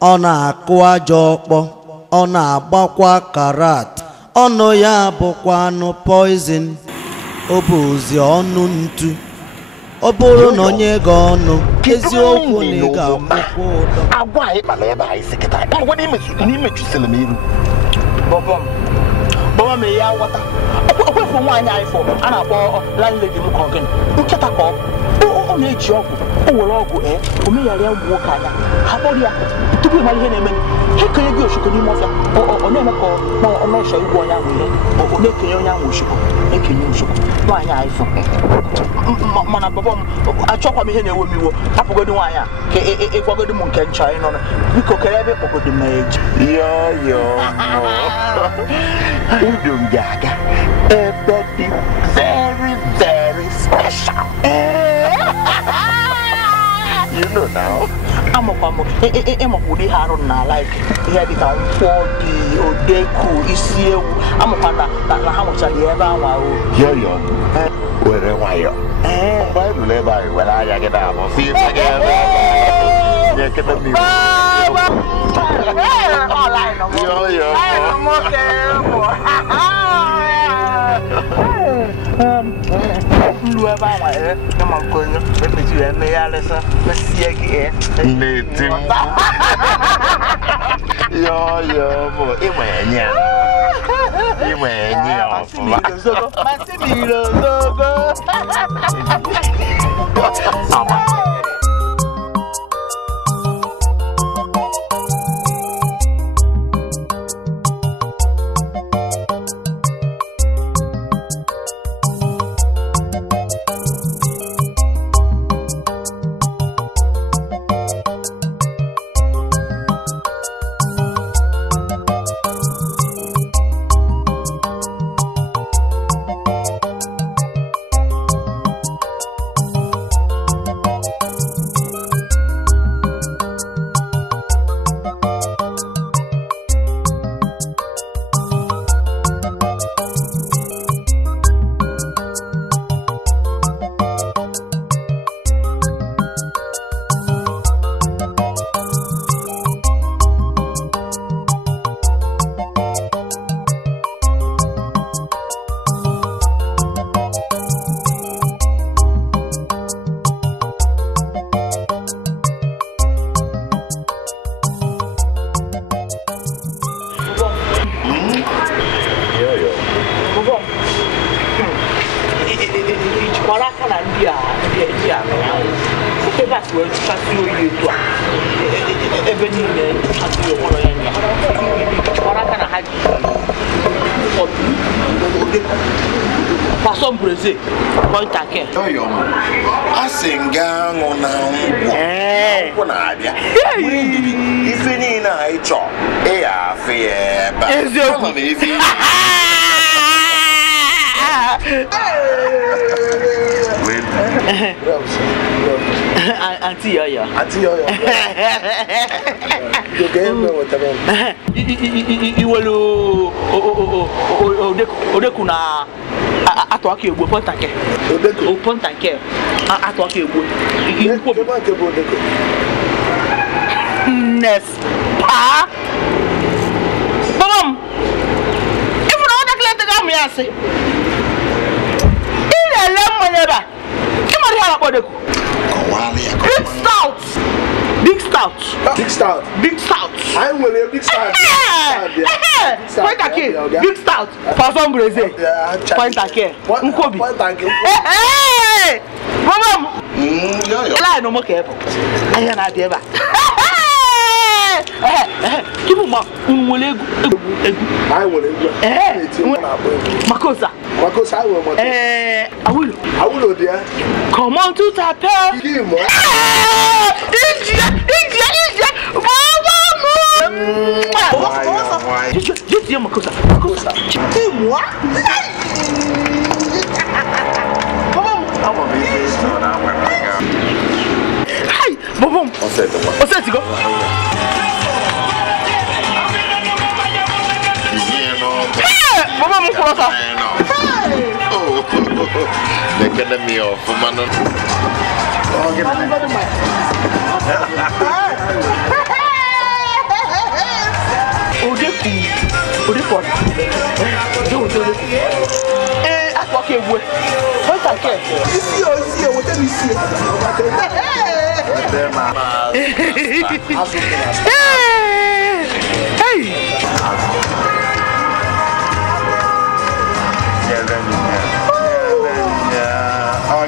Ọ na-akụ ajọ ọkpọ, ọ na-agbakwa karat. Ọnụ ya bụkwa anụ poison. Ọ bụzi ọnụ ntu. Ọ bụrụ na onye ga ọnụ, eziokwu na ị ga-akwụkwọ ụdọ. Agwa anyị kpara ebe anyị si kịta. Ngwa n'imechusịrị m iru. Baba ya wata. Okwe fo nwaanyị anyị fọ. A na-akpọ landlady m ka ọgịnị. Nkịta ka ọ na-eji ọgwụ. O were ọgwụ o megharịa ụmụ nwoke anya. Ha kpọrọ ya tupu ịmara ihe na-eme. Ha ekenye gị oshoko n'ime ọfịa. Ọ na-eme ka ọ nọọsọ igwe onye ahụ ihe. Ọ na-ekenye onye ahụ oshoko. Ekenye oshoko. Nwaanyị anyị fọ. Mana baba m achọkwa m ihe na-ewe m iwo. Hapụgodu nwaanyị a ka ịgwagodu m nke ncha anyị nọ. Biko kere ebe kpọgodu m eji. Yooyo. Udungaga, everything very, very special. You know now. I'm a woody haron now, like here the town 40 or deku is here. I'm a panda that how much I ever. Yooyo, where are you? By the level when I get out, see if I get Moraka na ndia ebe a wee tụkasị oyi etu a ebe niile atụghị ụkpọrọ ya nya Moraka na ha ji Paso Brazil point ake Yooyo asinga ngona ngwo na abia ife ni na icho e ya fe ba Ezioku Aunty Yooyo. You game with them. Iwelu odeku na atwake egbo pontake. Odeku pontake. Atwake egbo. Ikwo be ke bo odeku. Nes pa. Mom. If no other client ga me ase. Ile le moneba. Kimari ala odeku. Big stout. Big stout. Big stout. Big stout. I will a big stout. Point ake. Big stout. Paso Brazil. Point ake. Nkobi. Point ake. Hey! Mama. Yooyo. La no mo ke. Aya na de ba. Kibu ma unwele egu. I will Makosa. Makosa I will. Awulo there. Come on to Tape. Give mo. India. Mama. Just here Makosa. Give moi. Hi, Bobom. On sait go. Mama mo ko sa. Oh. They get me off, man. Odeku. Atwake egbo. Point ake. Isi o, what do you see? Hey.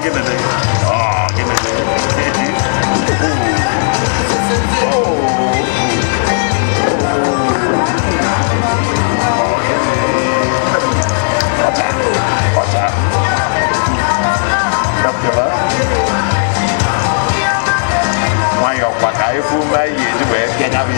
Give me the. Give me the. What's that? Why you're back? I feel my year to wear. Can I be?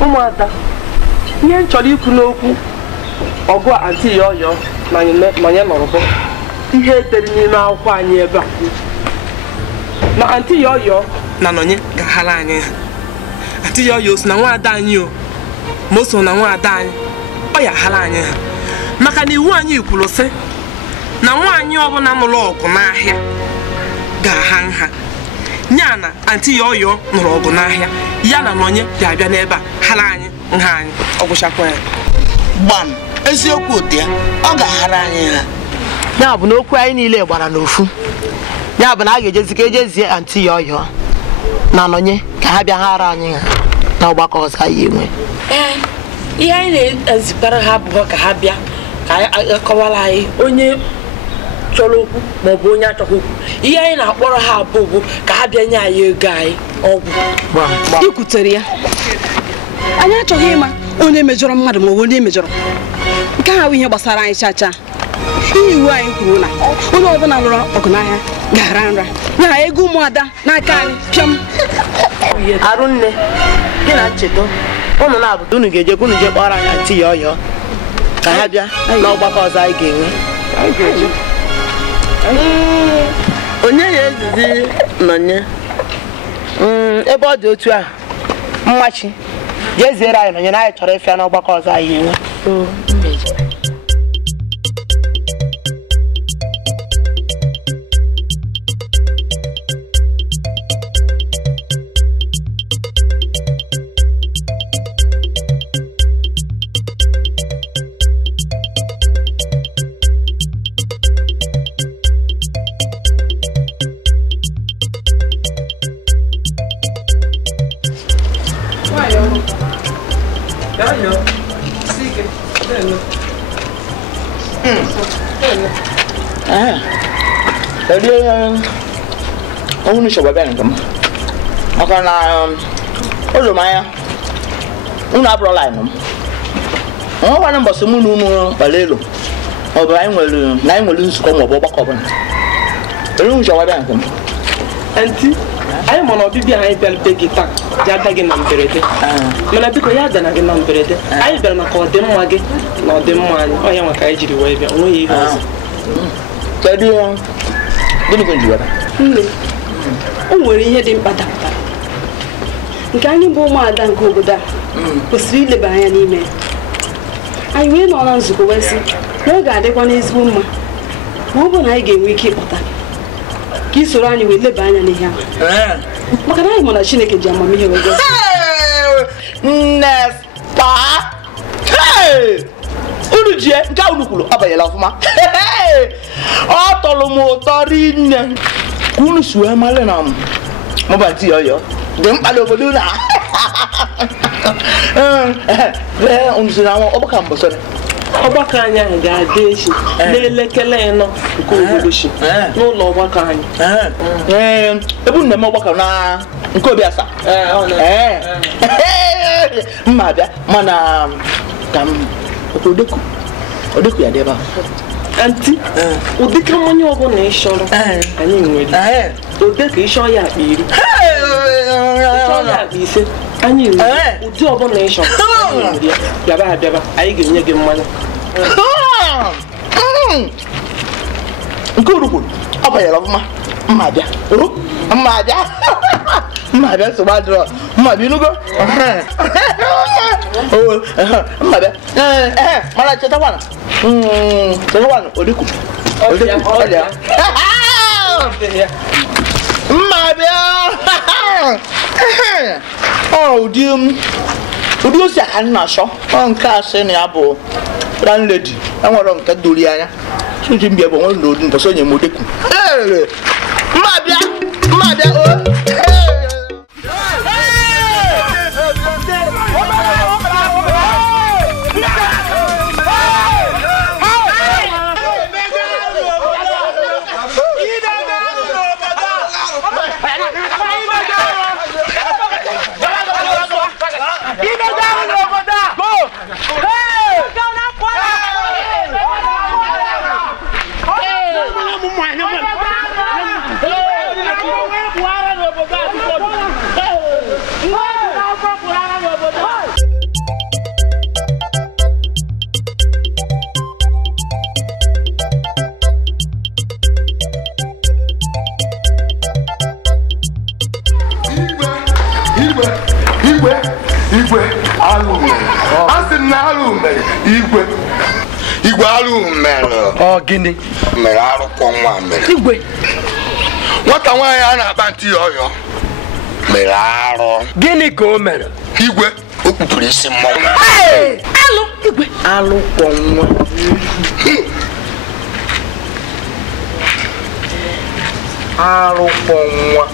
ụmụada ihe m chọrọ ikwu n'okwu ọgụ Aunty Yooyo na anyị nọrọ bụ ihe edere n'ime akwụkwọ anyị ebe a na Aunty Yooyo na nọnye ga-ahara anyị ha. Aunty Yooyo so na nwaada anyị o ma o so na nwaada anyị ọ ya hara anyị ha maka na iwu anyị kwuru sị na nwaanyị ọbụla nụrụ ọgụ n'ahịa ga-aha nha nya na Aunty Yooyo nụrụ ọgụ n'ahịa ya na nọnye ga-abịa n'ebe a hara anyị nha anyị ọgwụchakwa ya gbam eziokwu dị ya ọ ga-ahara anyị ha ya bụ na okwu anyị niile gbara n'ofu ya bụ na a ga-ejezi ka ejezie Aunty Yooyo na nọnye ka ha bịa hara anyị ha na ọgbakọ ọzọ anyị enwe ihe anyị na-ezikwara ha abụọ ka ha bịa ka akọwara anyị onye chọrọ okwu ma ọ bụ onye achọghị okwu ihe anyị na-akpọrọ ha abụọ ka ha bịa nye anyị ego anyị ọgwụ ikwutere ya anyị achọghị ịma onye mejọrọ mmadụ ma ọ bụ onye mejọrọ nke ha bụ ihe gbasara anyị chacha ihe iwu anyị kwuru na onye ọbụla lụrụ ọgụ n'ahịa ga-ara nra na ego ụmụada n'aka anyị pịam Arụnne gị na Ncheto ụnụ na-abụta unu ga-eje unu je kpọrọ anyị Aunty Yooyo ka ha bịa n'ọgbakọ ọzọ anyị ga-enwe onye ya ezizi nọnye ebe ọ dị otu a mmachi jee ziere anyị nọnye na anyị chọrọ ịfịa n'ọgbakọ ọzọ anyị ga-enwe Jadi aku ni coba band kamu. Akan lumayan. Una pro line. Oh, mana bos munu balelo. Oh, naik ngelu suka mau bawa kapan. Lu coba band kamu. Aunty, ayo mana bibi ayo bel kita. Jadi lagi namperete. Mana biko ya ada lagi namperete. Ayo bel nak kau dem lagi. Nak dem lagi. Oh, yang makai jadi wae. Ono ini. Jadi gini kan juga kan? Nwere ihe dị mkpata nke anyị bụ ụmụada nke obodo a kwesịrị ileba anya n'ime anyị wee nọ na nzukọ wee sị na ọ ga-adịkwa n'ezigbo mma ma ọ bụ na anyị ga-enwe ike ịkpọta ka ị soro anyị wee leba anya n'ihe ahụ maka na anyị ma na Chineke ji amamihe wee gosi Nespa unu ji nke unu kwuru abanyela ọfụma ọ tọrọ m ụtọ rinne ka unu si wee mara na mụba Aunty Yooyo dị mkpa n'obodo na unu si na ọgbakọ mbọsọrọ ọgbakọ anyị ahụ ga-adị echi n'elekere 4 nke obodochi n'ụlọ ọgbakọ anyị ebe unu na-eme ọgbakọ na nke Obiasa mma bịa mana ka m odeku ya dị ebe ahụ Aunty, ụdịka mmanya ọbụla ị chọrọ anyị nwere ụdịka ịchọ ya akpa 10 ịchọ ya akpa 5 anyị nwere ụdị ọbụla ị chọrọ bịaba anyị ga-enye gị mmanya nke urukwuru ọ banyere ọfụma mma bịa nsogbu adịrọ mma bịa inugo mma bịa mana chetakwana odeku mma bịa ụdị osi aka nna achọ nke asị na ya bụ landlady enwere nke dori anya suji mbịa bụ nwere n'odi mbọsọ onye m odeku mma bịa Igwe alụ mere. Asị na alụ mere igwe alụ mere. Ọ gịnị? Mere arụkwọ nwa mere. Igwe. Nwata nwaanyị a na-akpa Aunty Yooyo mere arụ. Gịnị ka o mere? Igwe o kpupụrụ isi mmọnwụ. Igwe alụkwọ nwa. Arụkwọ nwa.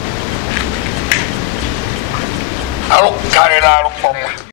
Arụ karịrị arụkwọ nwa.